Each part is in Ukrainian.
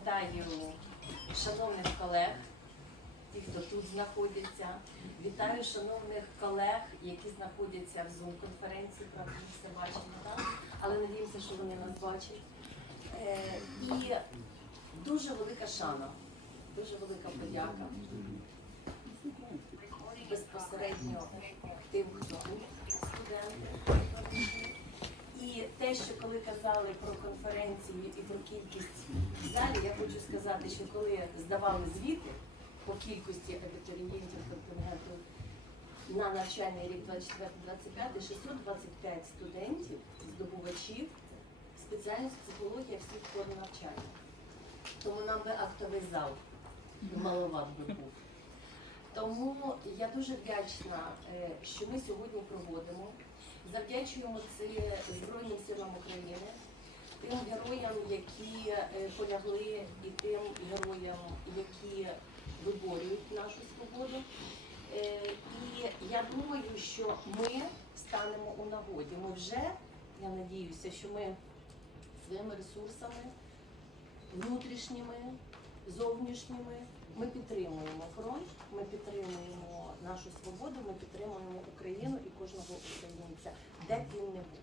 Вітаю шановних колег, тих, хто тут знаходиться. Вітаю шановних колег, які знаходяться в Zoom-конференції, правда, все бачимо, так? але надіємося, що вони нас бачать. І дуже велика шана, дуже велика подяка безпосередньо тим, хто тут, студенти. І те, що коли казали про конференцію і про кількість в залі, я хочу сказати, що коли здавали звіти по кількості абітурієнтів контингенту на навчальний рік 24-25, 625 студентів, здобувачів, спеціальність психологія всіх форм навчання. Тому нам би актовий зал маловат би був. Тому я дуже вдячна, е, що ми сьогодні проводимо. Завдячуємо це Збройним силам України, тим героям, які е, полягли, і тим героям, які виборюють нашу свободу. Е, І я думаю, що ми станемо у нагоді. Ми вже, я надіюся, що ми своїми ресурсами внутрішніми, зовнішніми. Ми підтримуємо фронт, ми підтримуємо нашу свободу, ми підтримуємо Україну і кожного українця, де б він не був.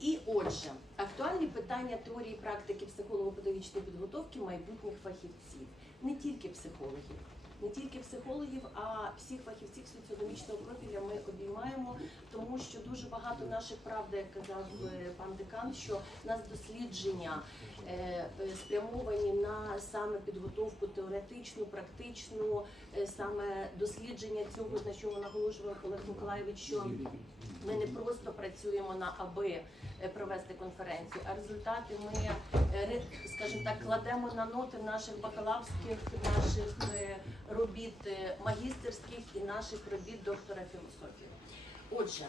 І отже, актуальні питання теорії практики психолого-педагогічної підготовки майбутніх фахівців, не тільки психологів, не тільки психологів, а всіх фахівців соціологічного профіля ми обіймаємо, тому що дуже багато наших правда, як казав е, пан декан, що у нас дослідження е, е, спрямовані на саме підготовку теоретичну, практичну, саме дослідження цього, на чому наголошував Олег Миколаєвич, що ми не просто працюємо на аби провести конференцію, а результати ми, скажімо так, кладемо на ноти наших бакалаврських, наших робіт е, магістерських і наших робіт доктора філософії. Отже,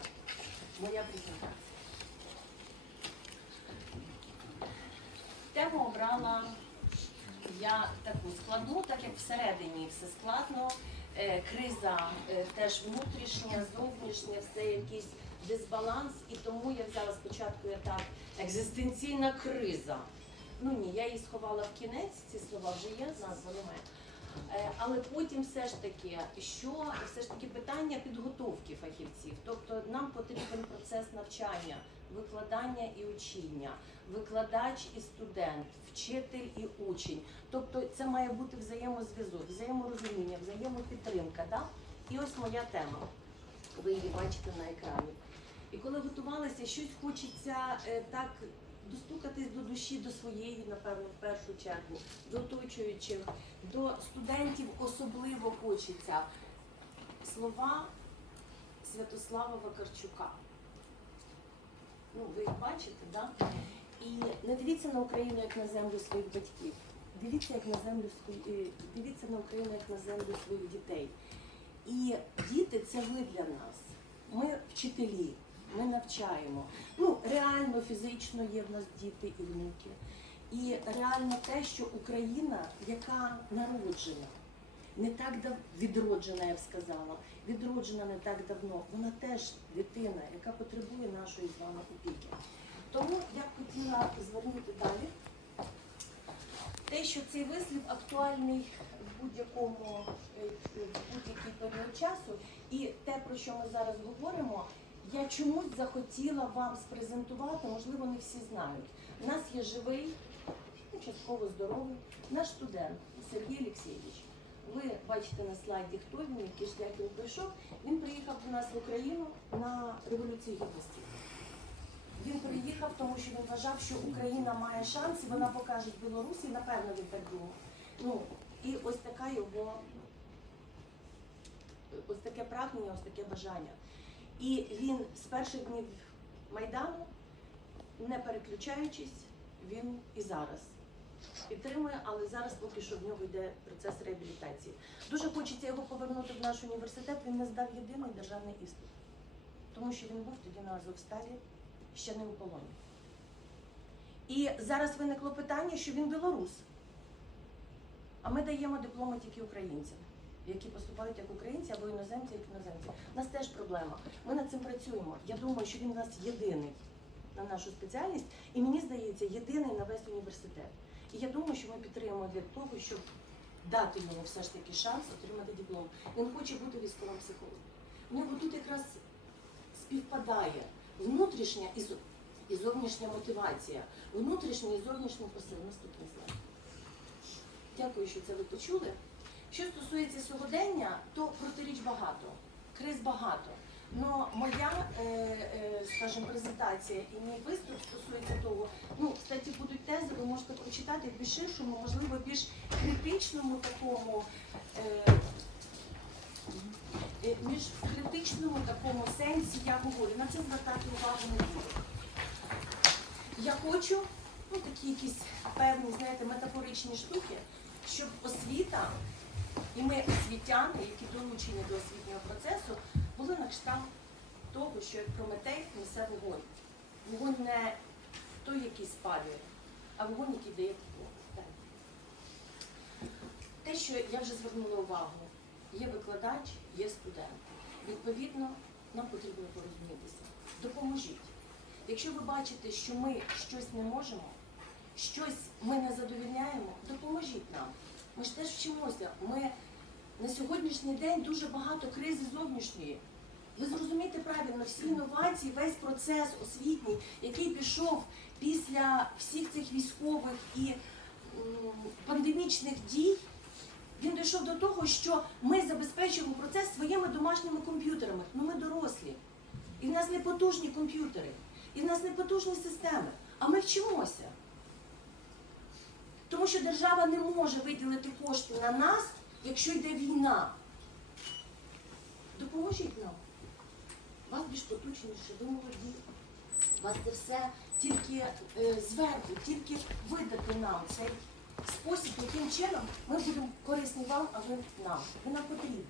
моя презентація. Тему обрала я таку складну, так як всередині все складно. Е, Криза е, теж внутрішня, зовнішня, все якийсь дисбаланс. І тому я взяла спочатку я так екзистенційна криза. Ну ні, я її сховала в кінець, ці слова вже є, назва немає. Е, Але потім все ж таки, що все ж таки питання підготовки фахівців. Тобто нам потрібен процес навчання, викладання і учіння, викладач і студент, вчитель і учень. Тобто це має бути взаємозв'язок, взаєморозуміння, взаємопідтримка. Да? І ось моя тема. Ви її бачите на екрані. І коли готувалася, щось хочеться е, так достукатись до душі, до своєї, напевно, в першу чергу, до оточуючих, до студентів особливо хочеться. Слова Святослава Вакарчука. Ну, ви їх бачите, да? І не дивіться на Україну як на землю своїх батьків. Дивіться, як на землю е, дивіться на Україну як на землю своїх дітей. І діти це ви для нас. Ми вчителі, ми навчаємо. Ну, реально фізично є в нас діти і внуки. І реально те, що Україна, яка народжена, не так дав відроджена, я б сказала, відроджена не так давно, вона теж дитина, яка потребує нашої з вами опіки. Тому я б хотіла звернути далі. Те, що цей вислів актуальний в будь-якому е, будь-який період часу, і те, про що ми зараз говоримо, я чомусь захотіла вам спрезентувати, можливо, не всі знають. У нас є живий, частково здоровий, наш студент Сергій Олексійович. Ви бачите на слайді, хто він, який шлях він пройшов. Він приїхав до нас в Україну на революцію гідності. Він приїхав, тому що він вважав, що Україна має шанс, і вона покаже Білорусі, напевно, він так думав. Ну, і ось така його, ось таке прагнення, ось таке бажання. І він з перших днів Майдану, не переключаючись, він і зараз підтримує, але зараз поки що в нього йде процес реабілітації. Дуже хочеться його повернути в наш університет. Він не здав єдиний державний іспит, тому що він був тоді на Азовсталі ще не у полоні. І зараз виникло питання, що він білорус. А ми даємо дипломи тільки українцям, які поступають як українці або іноземці, як іноземці. У нас теж проблема. Ми над цим працюємо. Я думаю, що він у нас єдиний на нашу спеціальність, і мені здається, єдиний на весь університет. І я думаю, що ми підтримуємо для того, щоб дати йому все ж таки шанс отримати диплом. Він хоче бути військовим психологом. У нього тут якраз співпадає внутрішня і і зовнішня мотивація, внутрішній і зовнішній посил. Наступний слайд. Дякую, що це ви почули. Що стосується сьогодення, то протиріч багато, криз багато. Но моя, е, е, скажімо, презентація і мій виступ стосується того, ну, кстати, будуть тези, ви можете прочитати в більш ширшому, можливо, більш критичному такому, е, е, більш критичному такому сенсі я говорю. На це звертати увагу не буду. Я хочу, ну такі якісь певні, знаєте, метафоричні штуки, щоб освіта і ми, освітяни, які долучені до освітнього процесу, були на кшталт того, що як Прометей несе вогонь. Вогонь не той, який спалює, а вогонь, який дає тепло. Те, що я вже звернула увагу, є викладач, є студент. Відповідно, нам потрібно порозумітися. Допоможіть. Якщо ви бачите, що ми щось не можемо, щось ми не задовільняємо, допоможіть нам. Ми ж теж вчимося. Ми на сьогоднішній день дуже багато кризи зовнішньої. Ви зрозумієте правильно, всі інновації, весь процес освітній, який пішов після всіх цих військових і пандемічних дій, він дійшов до того, що ми забезпечуємо процес своїми домашніми комп'ютерами. Ну ми дорослі. І в нас не потужні комп'ютери, і в нас не потужні системи. А ми вчимося. Тому що держава не може виділити кошти на нас, якщо йде війна. Допоможіть нам. Вас більш потучніше, ви молоді. Вас це все тільки е, зверху, тільки видати нам цей спосіб, яким чином ми будемо корисні вам, а ви нам. Ви нам потрібні.